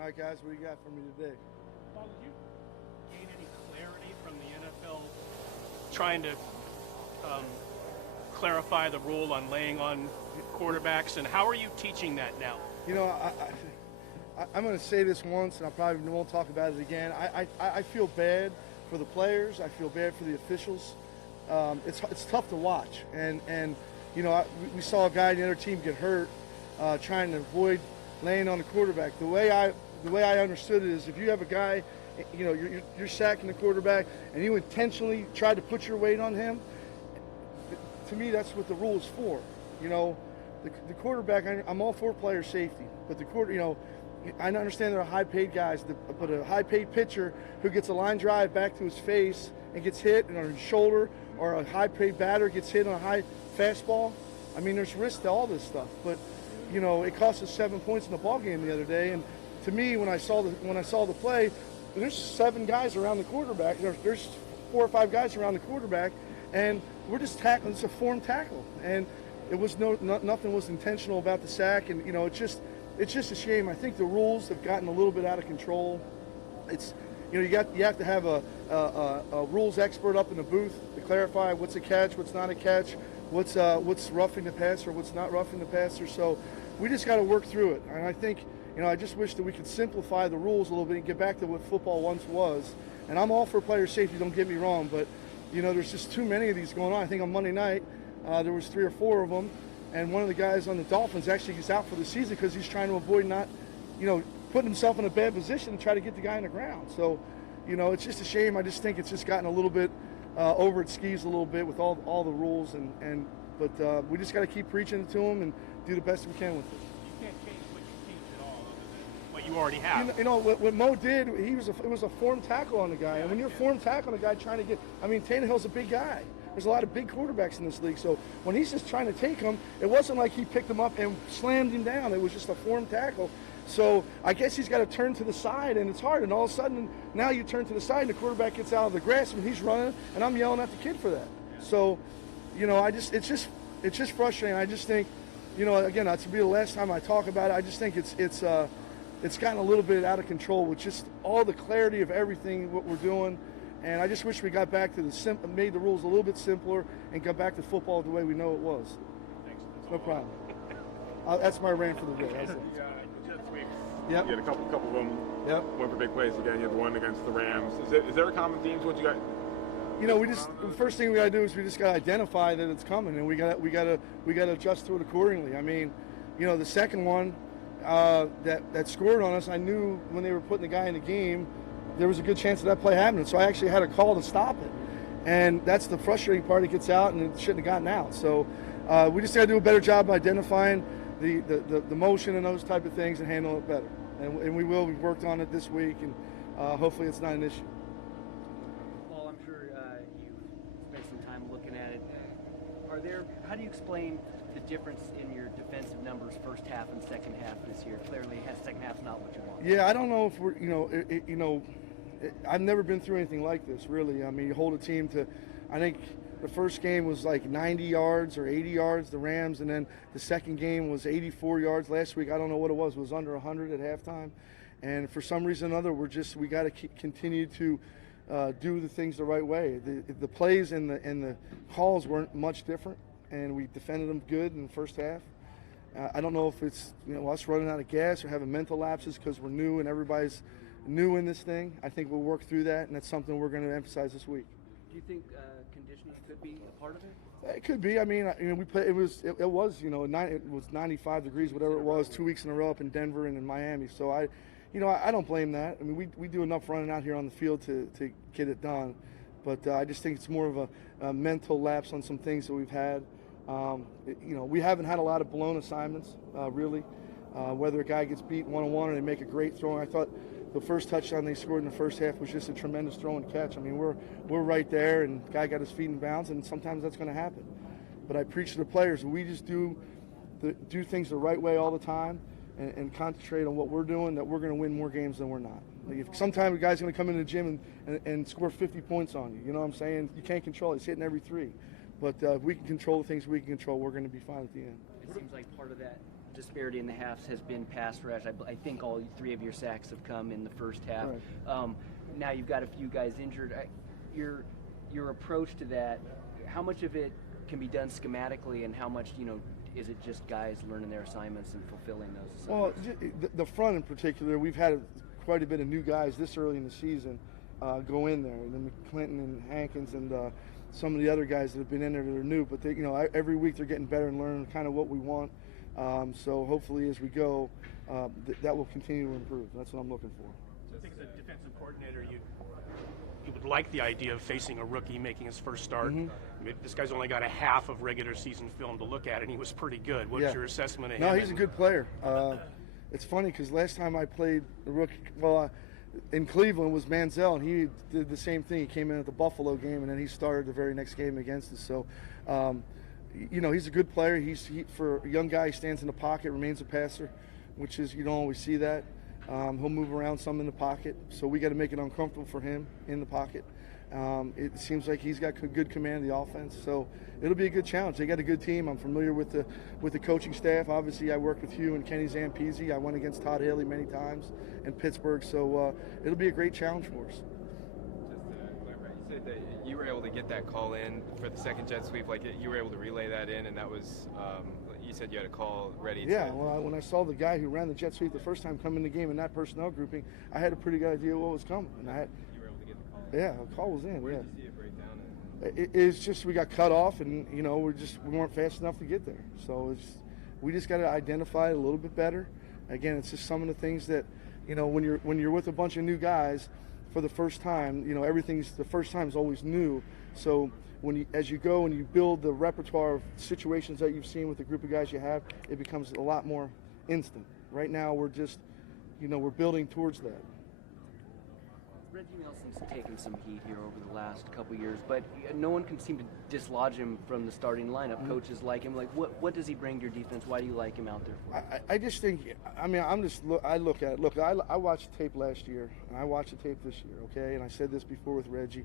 All right, guys, what do you got for me today? Paul, did you gain any clarity from the NFL trying to clarify the rule on laying on quarterbacks, and how are you teaching that now? You know, I'm going to say this once, and I probably won't talk about it again. I feel bad for the players. I feel bad for the officials. It's tough to watch, and you know, we saw a guy in the other team get hurt trying to avoid laying on the quarterback. The way I understood it is, if you have a guy, you know, you're sacking the quarterback, and you intentionally try to put your weight on him. To me, that's what the rule is for. You know, the quarterback. I'm all for player safety, but you know, I understand there are high-paid guys, but a high-paid pitcher who gets a line drive back to his face and gets hit on his shoulder, or a high-paid batter gets hit on a high fastball. I mean, there's risk to all this stuff, but you know, it cost us 7 points in the ball game the other day. And to me, when I saw the play, there's 7 guys around the quarterback. There's 4 or 5 guys around the quarterback, and we're just tackling. It's a form tackle, and it was nothing was intentional about the sack. And you know, it's just a shame. I think the rules have gotten a little bit out of control. It's, you know, you have to have a rules expert up in the booth to clarify what's a catch, what's not a catch, what's roughing the passer, what's not roughing the passer. So we just got to work through it. And I think, you know, I just wish that we could simplify the rules a little bit and get back to what football once was. And I'm all for player safety, don't get me wrong, but you know, there's just too many of these going on. I think on Monday night there was 3 or 4 of them, and one of the guys on the Dolphins actually is out for the season because he's trying to avoid not, you know, putting himself in a bad position and try to get the guy on the ground. So, you know, it's just a shame. I just think it's just gotten a little bit over its skis a little bit with all the rules, but we just got to keep preaching it to them and do the best we can with it. You can't change what you teach at all, other than what you already have. You know what Mo did. It was a form tackle on the guy, and when you're form tackling a guy trying to get, I mean, Tannehill's a big guy. There's a lot of big quarterbacks in this league, so when he's just trying to take him, it wasn't like he picked him up and slammed him down. It was just a form tackle. So I guess he's got to turn to the side, and it's hard. And all of a sudden, now you turn to the side, and the quarterback gets out of the grass, and he's running, and I'm yelling at the kid for that. So, you know, it's just frustrating. I just think, you know, again, that's will be the last time I talk about it. I just think it's gotten a little bit out of control with just all the clarity of everything what we're doing. And I just wish we got back to made the rules a little bit simpler and got back to football the way we know it was. Thanks. No problem. That's my rant for the day. Just weeks. Yep. You had a couple of them. Yep. Went for big plays again. You had the one against the Rams. Is there a common theme to what you got? You know, the first thing we got to do is we just got to identify that it's coming, and we got to adjust to it accordingly. I mean, you know, the second one that scored on us, I knew when they were putting the guy in the game, there was a good chance of that play happening. So I actually had a call to stop it, and that's the frustrating part. It gets out, and it shouldn't have gotten out. So we just got to do a better job of identifying the motion and those type of things and handle it better. And we will. We've worked on it this week, and hopefully it's not an issue. Paul, I'm sure you've spent some time looking at it. How do you explain the difference in your defensive numbers first half and second half this year? Clearly, second half's not what you want. Yeah, I don't know if we're, you know, I've never been through anything like this, really. I mean, you hold a team to, I think the first game was like 90 yards or 80 yards, the Rams, and then the second game was 84 yards. Last week, I don't know what it was under 100 at halftime. And for some reason or another, we got to continue to do the things the right way. The plays and the calls weren't much different, and we defended them good in the first half. I don't know if it's, you know, us running out of gas or having mental lapses because we're new and everybody's new in this thing. I think we'll work through that, and that's something we're going to emphasize this week. Do you think conditioning could be a part of it? It could be. I mean, we played. It was, you know, it was 95 degrees, whatever it was, 2 weeks in a row up in Denver and in Miami. So I don't blame that. I mean, we do enough running out here on the field to get it done. But I just think it's more of a mental lapse on some things that we've had. You know, we haven't had a lot of blown assignments, really. Whether a guy gets beat one-on-one or they make a great throw. I thought the first touchdown they scored in the first half was just a tremendous throw and catch. I mean, we're right there, and the guy got his feet in bounds, and sometimes that's going to happen. But I preach to the players, we just do things the right way all the time and concentrate on what we're doing, that we're going to win more games than we're not. Like if sometimes a guy's going to come in the gym and score 50 points on you. You know what I'm saying? You can't control it. He's hitting every three. But if we can control the things we can control, we're going to be fine at the end. It seems like part of that disparity in the halves has been pass rush. I think all 3 of your sacks have come in the first half. Right. Now you've got a few guys injured. Your approach to that, how much of it can be done schematically, and how much, is it just guys learning their assignments and fulfilling those assignments? Well, the front in particular, we've had quite a bit of new guys this early in the season go in there. And then Clinton and Hankins and some of the other guys that have been in there that are new. But they, every week they're getting better and learning kind of what we want. So hopefully as we go, that will continue to improve. That's what I'm looking for. I think as a defensive coordinator, you would like the idea of facing a rookie making his first start. Mm-hmm. I mean, this guy's only got a half of regular season film to look at, and he was pretty good. What was your assessment of him? No, he's a good player. It's funny because last time I played a rookie, in Cleveland was Manziel, and he did the same thing. He came in at the Buffalo game, and then he started the very next game against us. So, he's a good player. For a young guy, he stands in the pocket, remains a passer, which is, you don't always see that. He'll move around some in the pocket, so we got to make it uncomfortable for him in the pocket. It seems like he's got good command of the offense, so it'll be a good challenge. They got a good team. I'm familiar with the coaching staff. Obviously, I work with Hugh and Kenny Zampese. I went against Todd Haley many times in Pittsburgh, so it'll be a great challenge for us. Just to clarify, you said that you were able to get that call in for the second jet sweep, like you were able to relay that in, and that was you said you had a call ready. Yeah, well, when I saw the guy who ran the jet sweep the first time come in the game in that personnel grouping, I had a pretty good idea what was coming, and you were able to get the call. Yeah, the call was in. Where yeah. did you see it break down? It's just we got cut off, and we weren't fast enough to get there. So we just got to identify it a little bit better. Again, it's just some of the things that when you're with a bunch of new guys for the first time, everything's the first time is always new. So as you go and you build the repertoire of situations that you've seen with the group of guys you have, it becomes a lot more instant. Right now we're just we're building towards that. Reggie Nelson's taken some heat here over the last couple years, but no one can seem to dislodge him from the starting lineup. Mm-hmm. Coaches like him. Like, what does he bring to your defense? Why do you like him out there for? I just think, I look at it. Look, I watched the tape last year, and I watched the tape this year, okay? And I said this before with Reggie.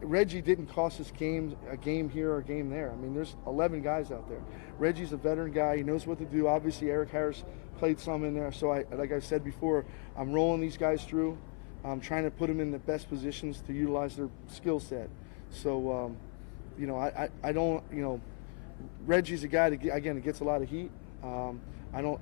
Reggie didn't cost us a game here or a game there. I mean, there's 11 guys out there. Reggie's a veteran guy. He knows what to do. Obviously, Eric Harris played some in there. So, like I said before, I'm rolling these guys through. I'm trying to put them in the best positions to utilize their skill set. So, I don't, Reggie's a guy that, again, gets a lot of heat. I don't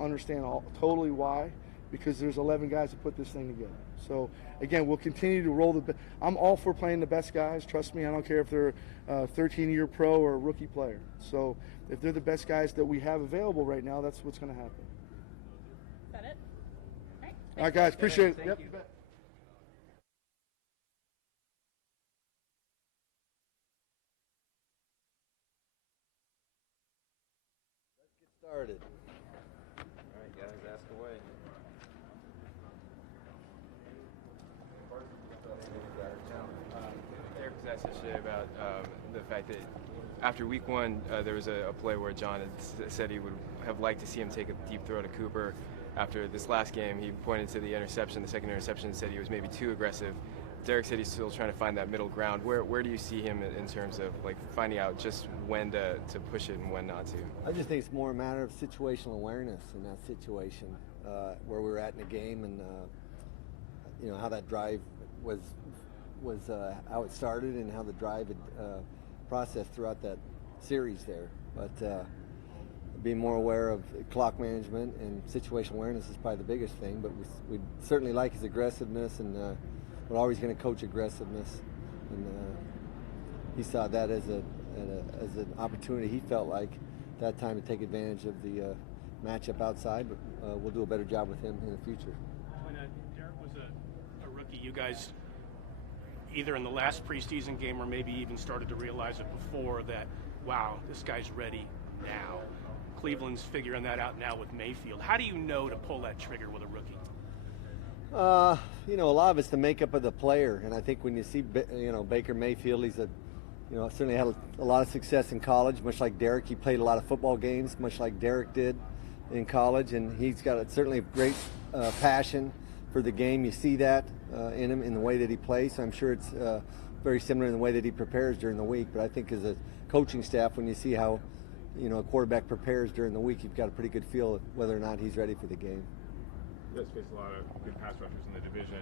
understand totally why, because there's 11 guys that put this thing together. So, again, we'll continue to roll I'm all for playing the best guys. Trust me, I don't care if they're a 13-year pro or a rookie player. So, if they're the best guys that we have available right now, that's what's going to happen. Is that it? All right, guys, appreciate it. Thank Yep. you. Let's get started. All right, guys, ask away. Eric was asked yesterday about the fact that after week one, there was a play where John had said he would have liked to see him take a deep throw to Cooper. After this last game, he pointed to the interception, the second interception, and said he was maybe too aggressive. Derek said he's still trying to find that middle ground. Where do you see him in terms of finding out just when to push it and when not to? I just think it's more a matter of situational awareness in that situation, where we were at in the game, and how that drive was how it started and how the drive had processed throughout that series there. But being more aware of clock management and situational awareness is probably the biggest thing. But we certainly like his aggressiveness, and we're always going to coach aggressiveness. And he saw that as an opportunity. He felt like that time to take advantage of the matchup outside. But we'll do a better job with him in the future. When Derek was a rookie, you guys either in the last preseason game or maybe even started to realize it before that, wow, this guy's ready now. Cleveland's figuring that out now with Mayfield. How do you know to pull that trigger with a rookie? A lot of it's the makeup of the player, and I think when you see, Baker Mayfield, he's certainly had a lot of success in college, much like Derek. He played a lot of football games, much like Derek did in college, and he's got certainly a great passion for the game. You see that in him in the way that he plays. So I'm sure it's very similar in the way that he prepares during the week. But I think as a coaching staff, when you see how a quarterback prepares during the week, you've got a pretty good feel of whether or not he's ready for the game. You guys face a lot of good pass rushers in the division.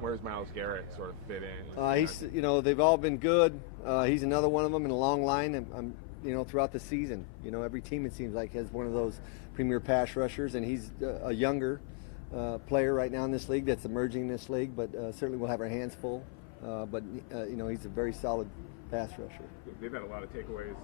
Where's Myles Garrett sort of fit in? They've all been good. He's another one of them in a long line. Throughout the season, every team it seems like has one of those premier pass rushers, and he's a younger player right now in this league that's emerging in this league. But certainly we'll have our hands full. But he's a very solid pass rusher. They've had a lot of takeaways.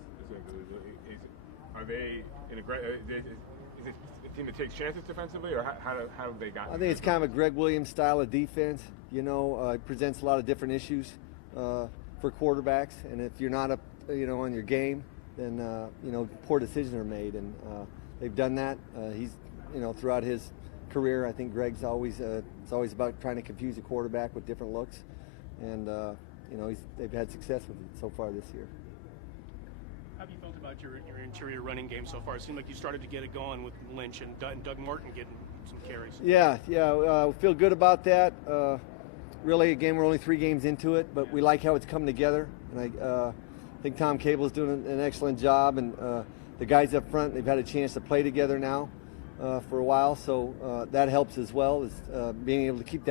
Are they in a great? Is it a team that takes chances defensively, or how have they gotten? I think it's kind of a Greg Williams style of defense. It presents a lot of different issues for quarterbacks, and if you're not up, on your game, then poor decisions are made, and they've done that. He's, throughout his career, I think Greg's always it's always about trying to confuse a quarterback with different looks, and they've had success with it so far this year. How have you felt about your interior running game so far? It seemed like you started to get it going with Lynch and Doug Martin getting some carries. Yeah, we feel good about that. Really, again, we're only 3 games into it, but we like how it's come together. And I think Tom Cable's doing an excellent job, and the guys up front, they've had a chance to play together now for a while, so that helps as well, as being able to keep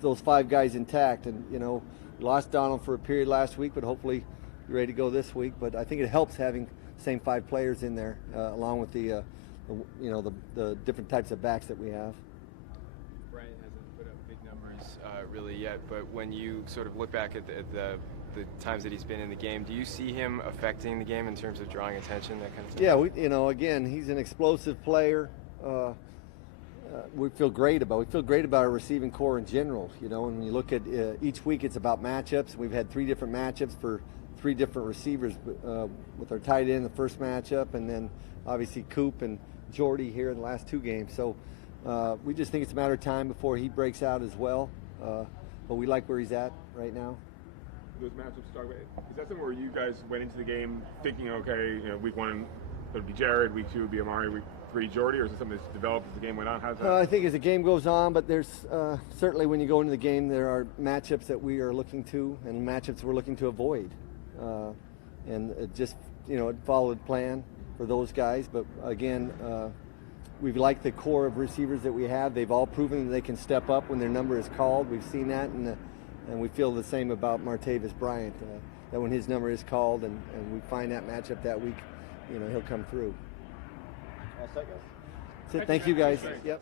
those 5 guys intact. And we lost Donald for a period last week, but hopefully you're ready to go this week. But I think it helps having the same 5 players in there, along with the different types of backs that we have. Bryant hasn't put up big numbers really yet, but when you sort of look back at the times that he's been in the game, do you see him affecting the game in terms of drawing attention, that kind of stuff? Yeah, again, he's an explosive player. We feel great about our receiving core in general. And when you look at each week, it's about matchups. We've had 3 different matchups for 3 different receivers, with our tight end the first matchup, and then obviously Coop and Jordy here in the last 2 games. So we just think it's a matter of time before he breaks out as well. But we like where he's at right now. Those matchups talk about, is that something where you guys went into the game thinking, okay, week 1 it would be Jared, week 2 would be Amari, week 3 Jordy, or is it something that's developed as the game went on? How's that? I think as the game goes on, but there's certainly when you go into the game, there are matchups that we are looking to and matchups we're looking to avoid. And it just, it followed plan for those guys. But again, we like the core of receivers that we have. They've all proven that they can step up when their number is called. We've seen that, and we feel the same about Martavis Bryant, that when his number is called and we find that matchup that week, he'll come through. All set, guys? That's it. Thank you, guys. Yep.